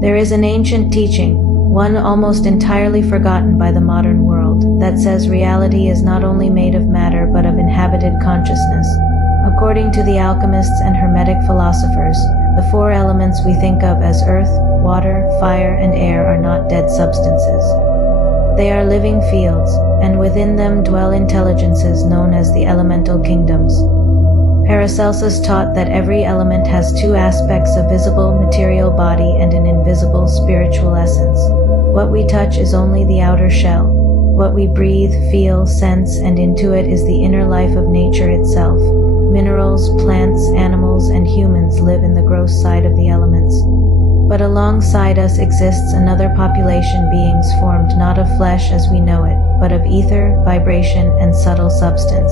There is an ancient teaching, one almost entirely forgotten by the modern world, that says reality is not only made of matter but of inhabited consciousness. According to the alchemists and Hermetic philosophers, the four elements we think of as earth, water, fire, and air are not dead substances. They are living fields, and within them dwell intelligences known as the elemental kingdoms. Paracelsus taught that every element has two aspects: a visible material body and an invisible spiritual essence. What we touch is only the outer shell. What we breathe, feel, sense, and intuit is the inner life of nature itself. Minerals, plants, animals, and humans live in the gross side of the elements. But alongside us exists another population, beings formed not of flesh as we know it, but of ether, vibration, and subtle substance.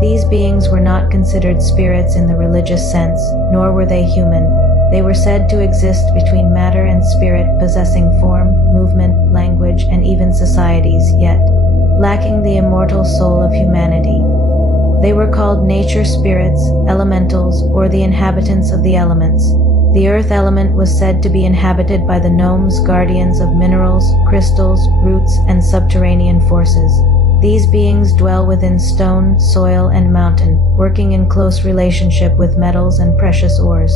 These beings were not considered spirits in the religious sense, nor were they human. They were said to exist between matter and spirit, possessing form, movement, language, and even societies, yet lacking the immortal soul of humanity. They were called nature spirits, elementals, or the inhabitants of the elements. The earth element was said to be inhabited by the gnomes, guardians of minerals, crystals, roots, and subterranean forces. These beings dwell within stone, soil, and mountain, working in close relationship with metals and precious ores.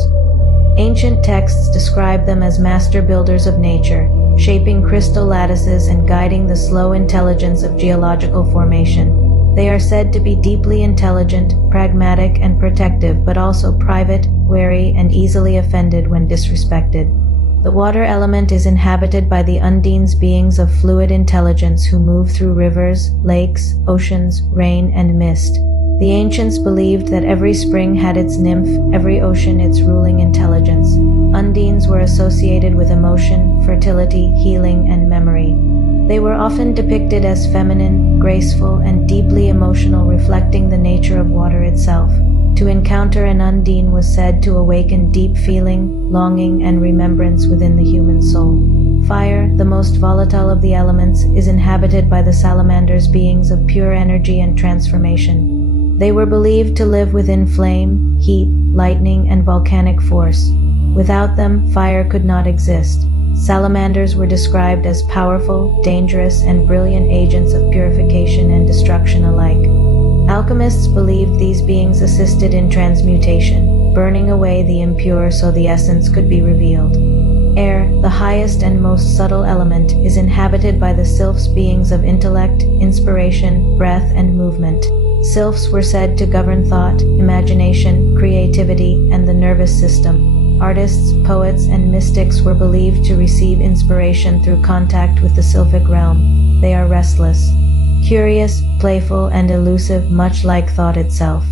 Ancient texts describe them as master builders of nature, shaping crystal lattices and guiding the slow intelligence of geological formation. They are said to be deeply intelligent, pragmatic, and protective, but also private, wary, and easily offended when disrespected. The water element is inhabited by the undines, beings of fluid intelligence who move through rivers, lakes, oceans, rain, and mist. The ancients believed that every spring had its nymph, every ocean its ruling intelligence. Undines were associated with emotion, fertility, healing, and memory. They were often depicted as feminine, graceful, and deeply emotional, reflecting the nature of water itself. To encounter an undine was said to awaken deep feeling, longing, and remembrance within the human soul. Fire, the most volatile of the elements, is inhabited by the salamanders, beings of pure energy and transformation. They were believed to live within flame, heat, lightning, and volcanic force. Without them, fire could not exist. Salamanders were described as powerful, dangerous, and brilliant agents of purification and destruction alike. Alchemists believed these beings assisted in transmutation, burning away the impure so the essence could be revealed. Air, the highest and most subtle element, is inhabited by the sylphs, beings of intellect, inspiration, breath, and movement. Sylphs were said to govern thought, imagination, creativity, and the nervous system. Artists, poets, and mystics were believed to receive inspiration through contact with the sylphic realm. They are restless, curious, playful, and elusive, much like thought itself.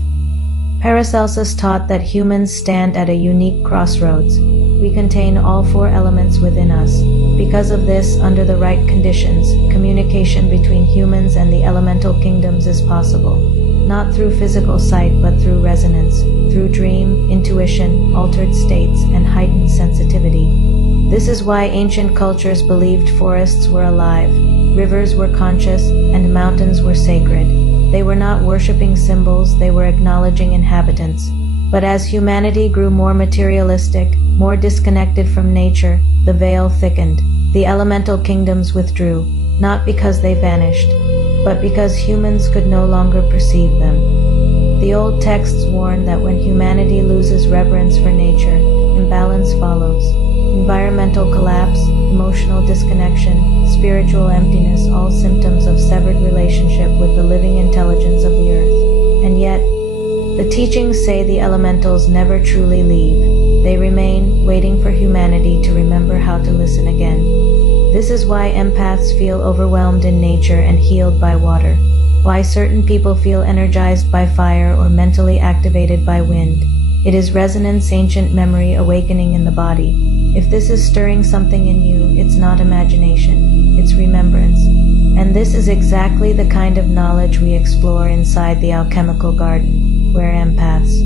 Paracelsus taught that humans stand at a unique crossroads. We contain all four elements within us. Because of this, under the right conditions, communication between humans and the elemental kingdoms is possible. Not through physical sight, but through resonance, through dream, intuition, altered states, and heightened sensitivity. This is why ancient cultures believed forests were alive, rivers were conscious, and mountains were sacred. They were not worshipping symbols, they were acknowledging inhabitants. But as humanity grew more materialistic, more disconnected from nature, the veil thickened. The elemental kingdoms withdrew, not because they vanished, but because humans could no longer perceive them. The old texts warn that when humanity loses reverence for nature, imbalance follows. Environmental collapse, emotional disconnection, spiritual emptiness, all symptoms of severed relationship with the living intelligence of the earth. And yet, the teachings say the elementals never truly leave. They remain, waiting for humanity to remember how to listen again. This is why empaths feel overwhelmed in nature and healed by water. Why certain people feel energized by fire or mentally activated by wind. It is resonance, ancient memory awakening in the body. If this is stirring something in you, it's not imagination, it's remembrance. And this is exactly the kind of knowledge we explore inside the alchemical garden, where empaths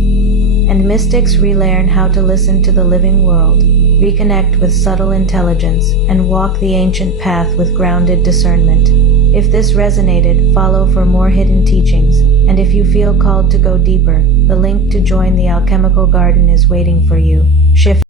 and mystics relearn how to listen to the living world, reconnect with subtle intelligence, and walk the ancient path with grounded discernment. If this resonated, follow for more hidden teachings, and if you feel called to go deeper, the link to join the alchemical garden is waiting for you. Shift